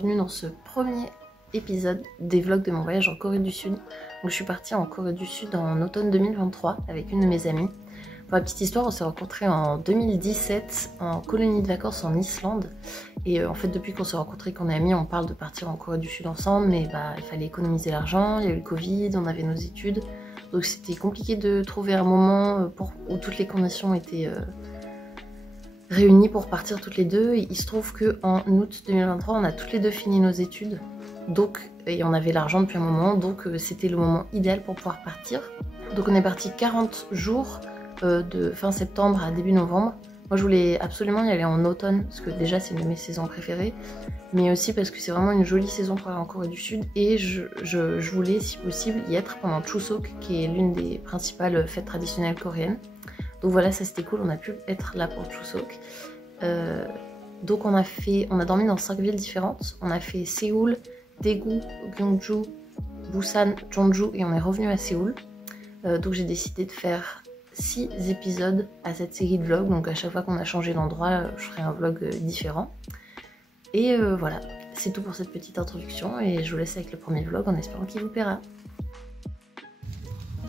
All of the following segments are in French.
bienvenue dans ce premier épisode des vlogs de mon voyage en Corée du Sud. Donc je suis partie en Corée du Sud en automne 2023 avec une de mes amies. Pour la petite histoire, on s'est rencontrés en 2017 en colonie de vacances en Islande. Et en fait depuis qu'on s'est rencontrés, qu'on est amis, on parle de partir en Corée du Sud ensemble, mais il fallait économiser l'argent, il y a eu le Covid, on avait nos études. Donc c'était compliqué de trouver un moment où toutes les conditions étaient réunies pour partir toutes les deux. Et il se trouve qu'en août 2023, on a toutes les deux fini nos études. Et on avait l'argent depuis un moment, donc c'était le moment idéal pour pouvoir partir. Donc on est parti 40 jours de fin septembre à début novembre. Moi je voulais absolument y aller en automne, parce que déjà c'est une de mes saisons préférées, mais aussi parce que c'est vraiment une jolie saison pour aller en Corée du Sud, et je voulais si possible y être pendant Chuseok, qui est l'une des principales fêtes traditionnelles coréennes. Donc voilà, ça c'était cool, on a pu être là pour Chuseok. Donc on a dormi dans 5 villes différentes. On a fait Séoul, Daegu, Gyeongju, Busan, Jeonju et on est revenu à Séoul. Donc j'ai décidé de faire 6 épisodes à cette série de vlogs. Donc à chaque fois qu'on a changé d'endroit, je ferai un vlog différent. Et voilà, c'est tout pour cette petite introduction et je vous laisse avec le premier vlog en espérant qu'il vous plaira.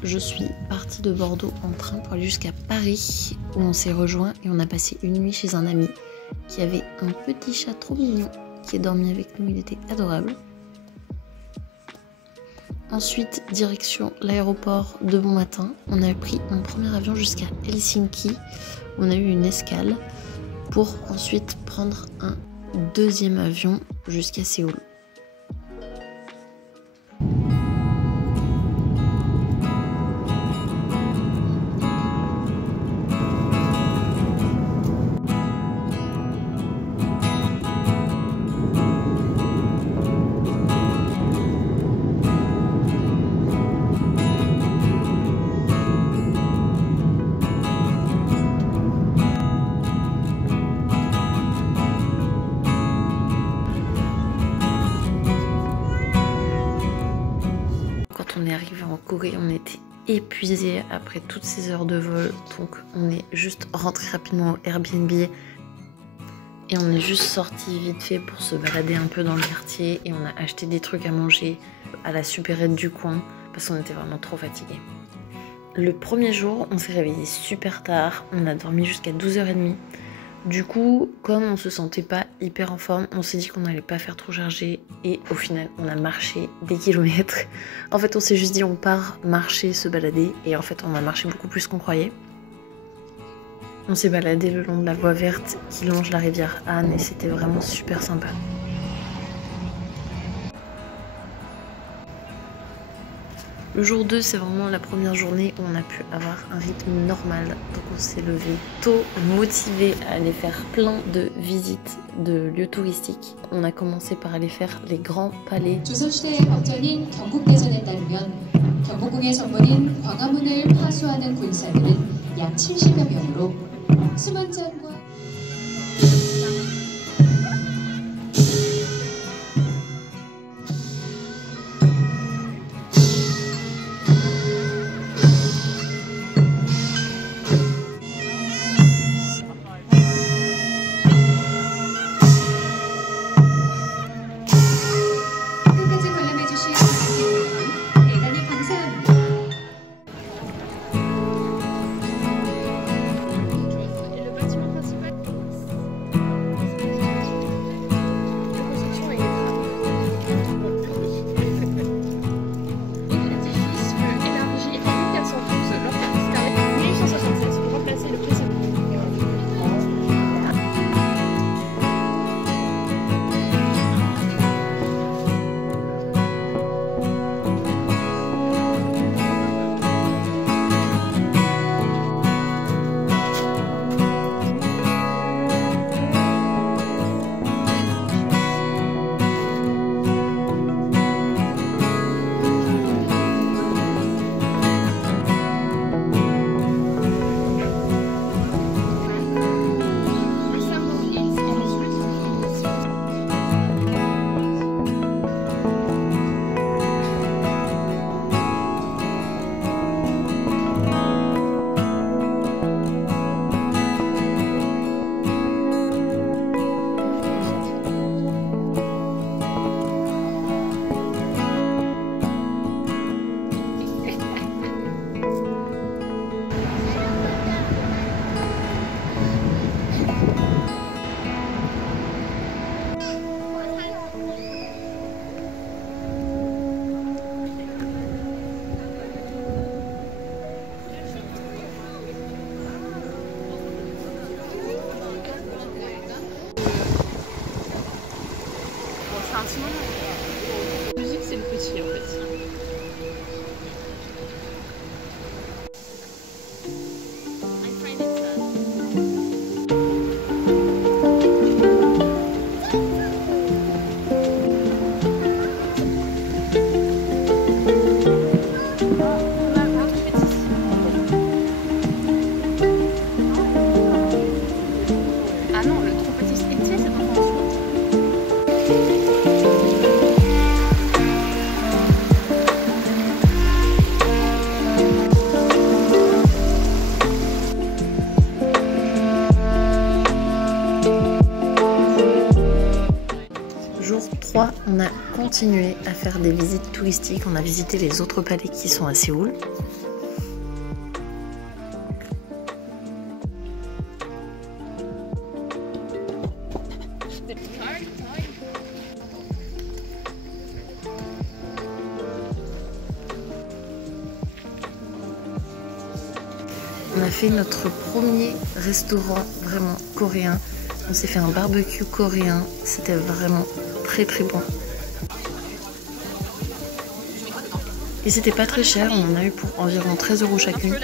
Je suis partie de Bordeaux en train pour aller jusqu'à Paris où on s'est rejoint et on a passé une nuit chez un ami qui avait un petit chat trop mignon qui est dormi avec nous, il était adorable. Ensuite, direction l'aéroport de bon matin. On a pris un premier avion jusqu'à Helsinki. On a eu une escale pour ensuite prendre un deuxième avion jusqu'à Séoul. On est arrivé en Corée, on était épuisés après toutes ces heures de vol, donc on est juste rentré rapidement au Airbnb et on est juste sorti vite fait pour se balader un peu dans le quartier et on a acheté des trucs à manger à la supérette du coin parce qu'on était vraiment trop fatigués. Le premier jour, on s'est réveillé super tard, on a dormi jusqu'à 12h30. Du coup, comme on se sentait pas hyper en forme, on s'est dit qu'on n'allait pas faire trop chargé et au final, on a marché des kilomètres. En fait, on s'est juste dit on part marcher, se balader et en fait, on a marché beaucoup plus qu'on croyait. On s'est baladé le long de la voie verte qui longe la rivière Han et c'était vraiment super sympa. Le jour 2, c'est vraiment la première journée où on a pu avoir un rythme normal. Donc on s'est levé tôt, motivé à aller faire plein de visites de lieux touristiques. On a commencé par aller faire les grands palais. 조선시대의 법전인 경국대전에 따르면 경복궁의 정벌인 광화문을 파수하는 군사들은 약 70여 명으로 숨은 장과 On a continué à faire des visites touristiques. On a visité les autres palais qui sont à Séoul. On a fait notre premier restaurant vraiment coréen. On s'est fait un barbecue coréen. C'était vraiment très très bon. Et c'était pas très cher. On en a eu pour environ 13 € chacune.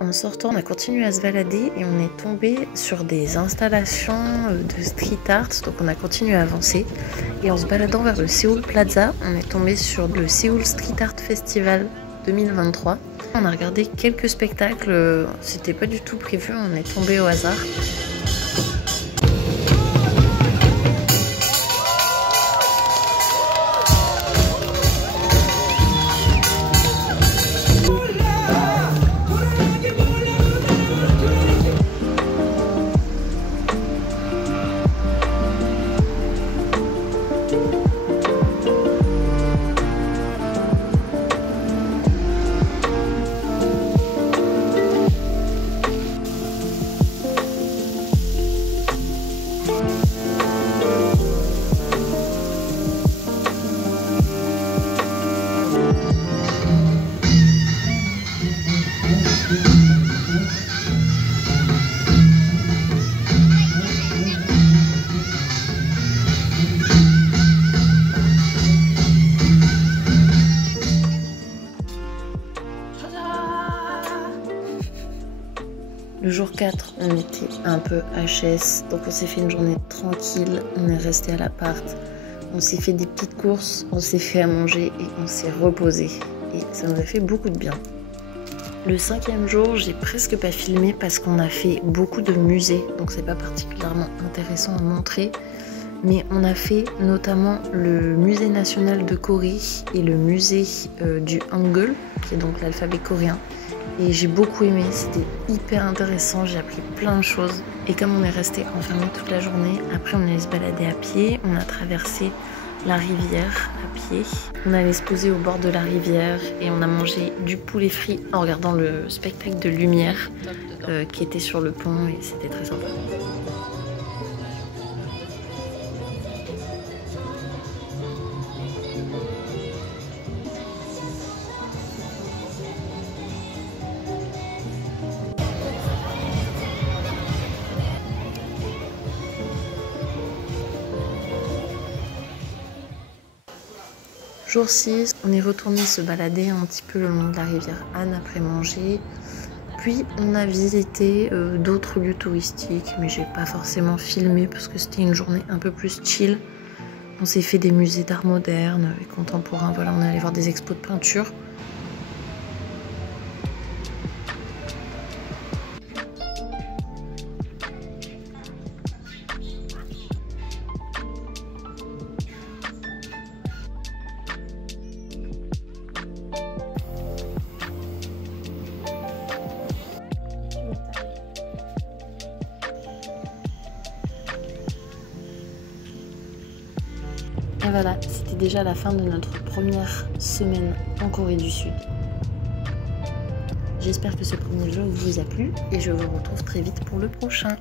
En sortant, on a continué à se balader et on est tombé sur des installations de street art. Donc on a continué à avancer. Et en se baladant vers le Seoul Plaza, on est tombé sur le Seoul Street Art Festival 2023. On a regardé quelques spectacles, c'était pas du tout prévu, on est tombé au hasard. Le jour 4, on était un peu HS, donc on s'est fait une journée tranquille, on est resté à l'appart, on s'est fait des petites courses, on s'est fait à manger et on s'est reposé. Et ça nous a fait beaucoup de bien. Le 5e jour, j'ai presque pas filmé parce qu'on a fait beaucoup de musées, donc c'est pas particulièrement intéressant à montrer. Mais on a fait notamment le musée national de Corée et le musée du Hangul, qui est donc l'alphabet coréen. Et j'ai beaucoup aimé, c'était hyper intéressant, j'ai appris plein de choses. Et comme on est resté enfermé toute la journée, après on allait se balader à pied, on a traversé la rivière à pied. On allait se poser au bord de la rivière et on a mangé du poulet frit en regardant le spectacle de lumière qui était sur le pont et c'était très sympa. Jour 6, on est retourné se balader un petit peu le long de la rivière Han après manger. Puis on a visité d'autres lieux touristiques, mais j'ai pas forcément filmé parce que c'était une journée un peu plus chill. On s'est fait des musées d'art moderne et contemporain, voilà, on est allé voir des expos de peinture. Et voilà, c'était déjà la fin de notre première semaine en Corée du Sud. J'espère que ce premier vlog vous a plu et je vous retrouve très vite pour le prochain.